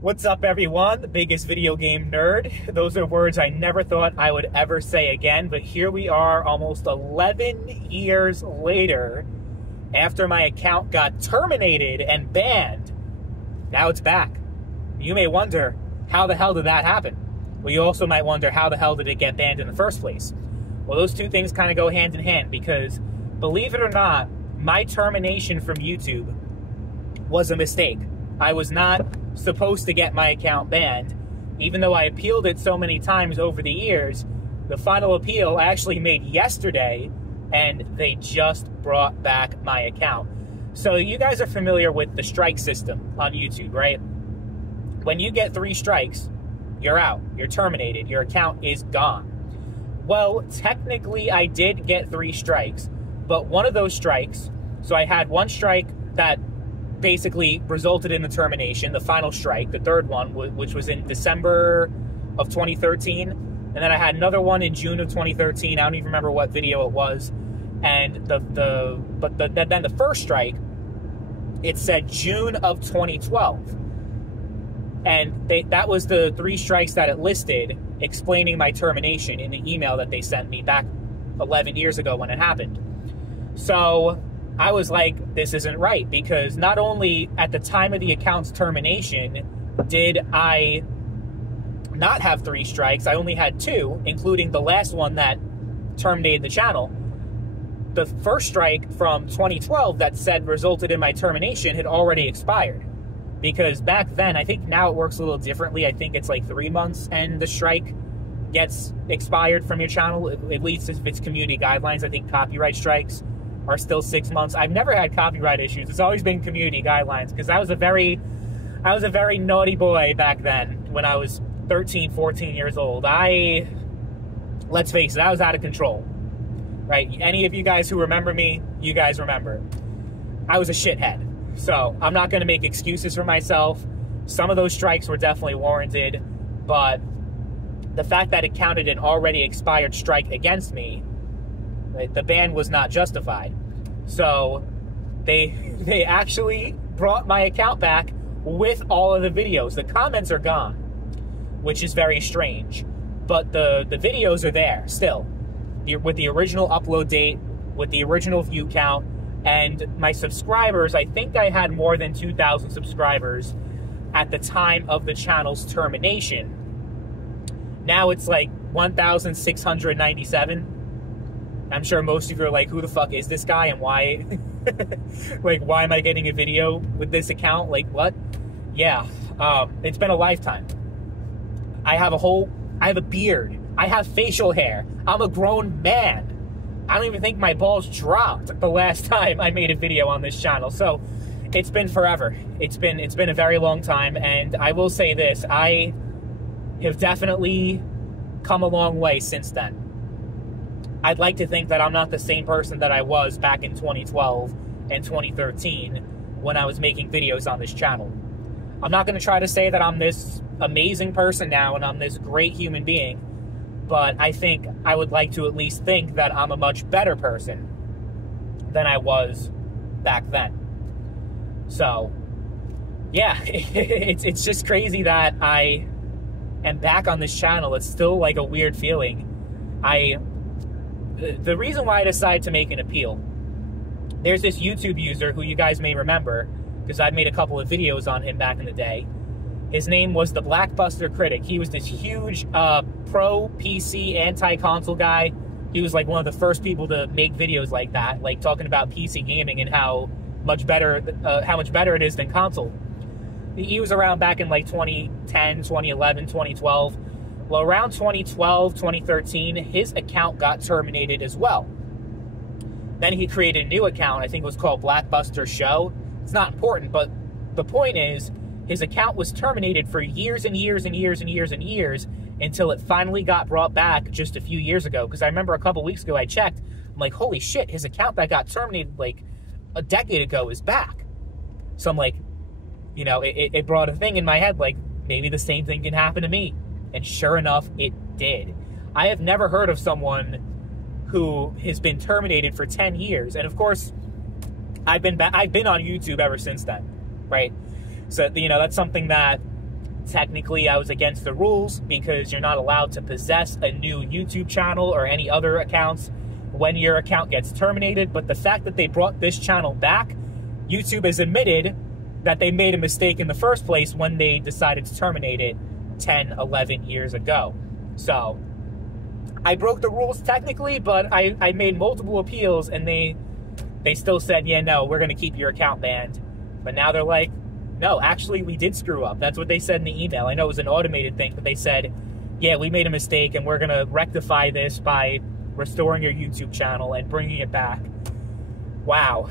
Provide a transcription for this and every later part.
What's up, everyone? The biggest video game nerd. Those are words I never thought I would ever say again, but here we are almost 11 years later after my account got terminated and banned. Now it's back. You may wonder, how the hell did that happen? Well, you also might wonder, how the hell did it get banned in the first place? Well, those two things kind of go hand in hand because, believe it or not, my termination from YouTube was a mistake. I was not supposed to get my account banned. Even though I appealed it so many times over the years, the final appeal I actually made yesterday, and they just brought back my account. So you guys are familiar with the strike system on YouTube, right? When you get 3 strikes, you're out. You're terminated. Your account is gone. Well, technically I did get 3 strikes, but one of those strikes, so I had one strike that basically resulted in the termination, the final strike, the third one, which was in December of 2013, and then I had another one in June of 2013. I don't even remember what video it was, and then the first strike, it said June of 2012, and that was the 3 strikes that it listed, explaining my termination in the email that they sent me back 11 years ago when it happened. So I was like, this isn't right, because not only at the time of the account's termination did I not have 3 strikes, I only had 2, including the last one that terminated the channel. The first strike from 2012 that said resulted in my termination had already expired. Because back then, I think now it works a little differently. I think it's like 3 months and the strike gets expired from your channel, at least if it's community guidelines. I think copyright strikes are still 6 months. I've never had copyright issues. It's always been community guidelines because I was a very naughty boy back then when I was 13, 14 years old. Let's face it, I was out of control, right? Any of you guys who remember me, you guys remember. I was a shithead. So I'm not going to make excuses for myself. Some of those strikes were definitely warranted, but the fact that it counted an already expired strike against me, right, the ban was not justified. So they actually brought my account back with all of the videos. The comments are gone, which is very strange, but the videos are there still, with the original upload date, with the original view count, and my subscribers. I think I had more than 2,000 subscribers at the time of the channel's termination. Now it's like 1,697. I'm sure most of you are like, who the fuck is this guy and why, like, why am I getting a video with this account? Like, what? Yeah, it's been a lifetime. I have a beard. I have facial hair. I'm a grown man. I don't even think my balls dropped the last time I made a video on this channel. So it's been forever. It's been a very long time. And I will say this, I have definitely come a long way since then. I'd like to think that I'm not the same person that I was back in 2012 and 2013 when I was making videos on this channel. I'm not going to try to say that I'm this amazing person now and I'm this great human being, but I think I would like to at least think that I'm a much better person than I was back then. So, yeah, it's just crazy that I am back on this channel. It's still like a weird feeling. The reason why I decided to make an appeal, there's this YouTube user who you guys may remember, because I've made a couple of videos on him back in the day. His name was the Blackbuster Critic. He was this huge pro-PC, anti-console guy. He was like one of the first people to make videos like that, like talking about PC gaming and how much better it is than console. He was around back in like 2010, 2011, 2012. Well, around 2012, 2013, his account got terminated as well. Then he created a new account. I think it was called Blackbuster Show. It's not important, but the point is, his account was terminated for years and years and years and years and years until it finally got brought back just a few years ago. Because I remember a couple weeks ago I checked. I'm like, holy shit, his account that got terminated like a decade ago is back. So I'm like, you know, it brought a thing in my head like, maybe the same thing can happen to me. And sure enough, it did. I have never heard of someone who has been terminated for 10 years. And of course, I've been on YouTube ever since then, right? So, you know, that's something that technically I was against the rules because you're not allowed to possess a new YouTube channel or any other accounts when your account gets terminated. But the fact that they brought this channel back, YouTube has admitted that they made a mistake in the first place when they decided to terminate it 10, 11 years ago. So I broke the rules technically, but I made multiple appeals, and they still said, yeah, no, we're going to keep your account banned. But now they're like, no, actually, we did screw up. That's what they said in the email. I know it was an automated thing, but they said, yeah, we made a mistake, and we're going to rectify this by restoring your YouTube channel and bringing it back. Wow.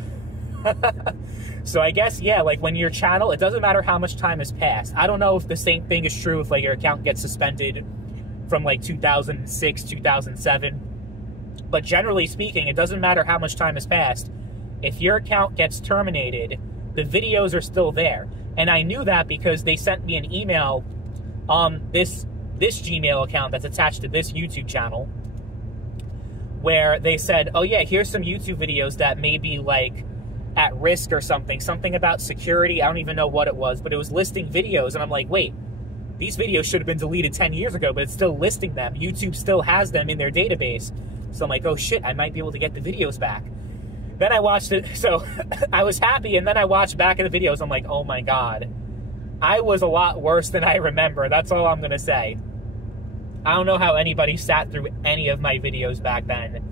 So I guess, yeah, like when your channel, it doesn't matter how much time has passed. I don't know if the same thing is true if like your account gets suspended from like 2006, 2007. But generally speaking, it doesn't matter how much time has passed. If your account gets terminated, the videos are still there. And I knew that because they sent me an email on this Gmail account that's attached to this YouTube channel, where they said, oh yeah, here's some YouTube videos that may be like at risk or something about security. I don't even know what it was, but it was listing videos. And I'm like, wait, these videos should have been deleted 10 years ago, but it's still listing them. YouTube still has them in their database. So I'm like, oh shit, I might be able to get the videos back. Then I watched it, so I was happy, and then I watched back at the videos. I'm like, oh my God, I was a lot worse than I remember. That's all I'm gonna say. I don't know how anybody sat through any of my videos back then.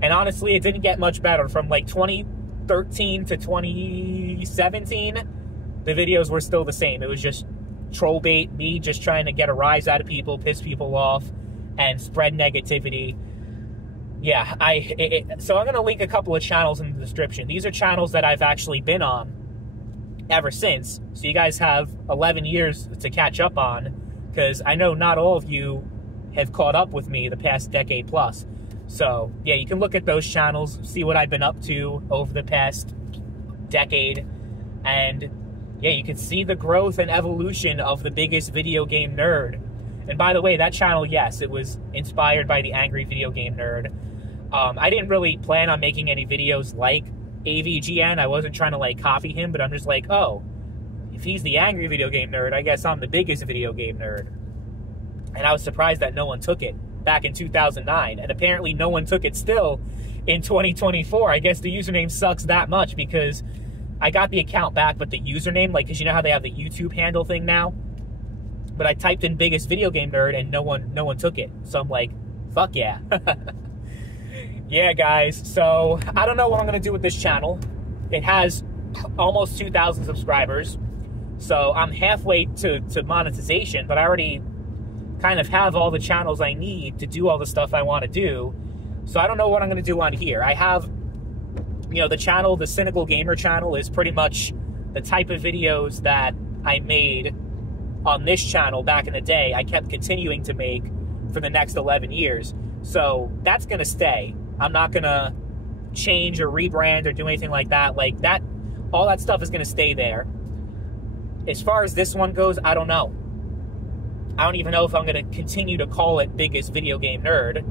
And honestly, it didn't get much better. From like 2013 to 2017, the videos were still the same. It was just troll bait, me just trying to get a rise out of people, piss people off, and spread negativity. Yeah, so I'm going to link a couple of channels in the description. These are channels that I've actually been on ever since. So you guys have 11 years to catch up on, because I know not all of you have caught up with me the past decade plus. So, yeah, you can look at those channels, see what I've been up to over the past decade. And, yeah, you can see the growth and evolution of the biggest video game nerd. And by the way, that channel, yes, it was inspired by the Angry Video Game Nerd. I didn't really plan on making any videos like AVGN. I wasn't trying to, like, copy him, but I'm just like, oh, if he's the Angry Video Game Nerd, I guess I'm the biggest video game nerd. And I was surprised that no one took it back in 2009. And apparently no one took it still in 2024. I guess the username sucks that much, because I got the account back, but the username, like, because you know how they have the YouTube handle thing now? But I typed in biggest video game nerd, and no one took it. So I'm like, fuck yeah. Yeah, guys. So I don't know what I'm going to do with this channel. It has almost 2,000 subscribers. So I'm halfway to monetization, but I already kind of have all the channels I need to do all the stuff I want to do. So I don't know what I'm going to do on here. I have, you know, the channel, the Cynical Gamer channel, is pretty much the type of videos that I made on this channel back in the day. I kept continuing to make for the next 11 years. So that's going to stay. I'm not going to change or rebrand or do anything like that. Like that, all that stuff is going to stay there. As far as this one goes, I don't know. I don't even know if I'm going to continue to call it Biggest Video Game Nerd.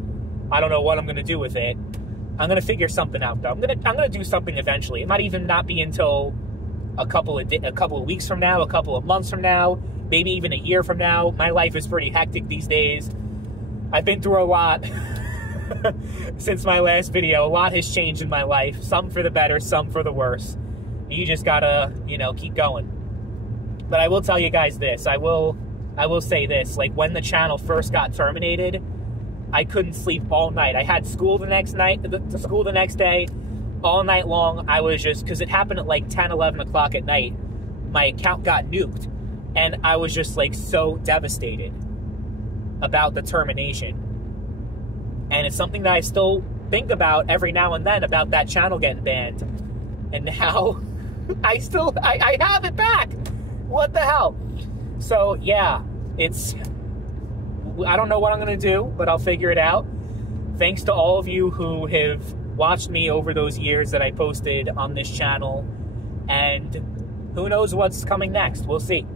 I don't know what I'm going to do with it. I'm going to figure something out, though. I'm going to do something eventually. It might even not be until a couple of weeks from now, a couple of months from now, maybe even a year from now. My life is pretty hectic these days. I've been through a lot since my last video. A lot has changed in my life. Some for the better, some for the worse. You just gotta, you know, keep going. But I will tell you guys this. I will say this. Like, when the channel first got terminated, I couldn't sleep all night. I had school the next day, all night long. I was just, because it happened at like 10, 11 o'clock at night. My account got nuked. And I was just like so devastated about the termination. And it's something that I still think about every now and then, about that channel getting banned. And now I have it back. What the hell? So yeah, I don't know what I'm going to do, but I'll figure it out. Thanks to all of you who have watched me over those years that I posted on this channel. And who knows what's coming next. We'll see.